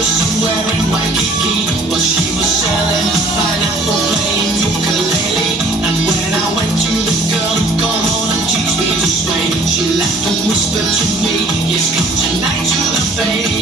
Somewhere in Waikiki, well, she was selling pineapple, playing ukulele. And when I went to the girl, come on and teach me to sway, she laughed and whispered to me, yes, come tonight to the bay.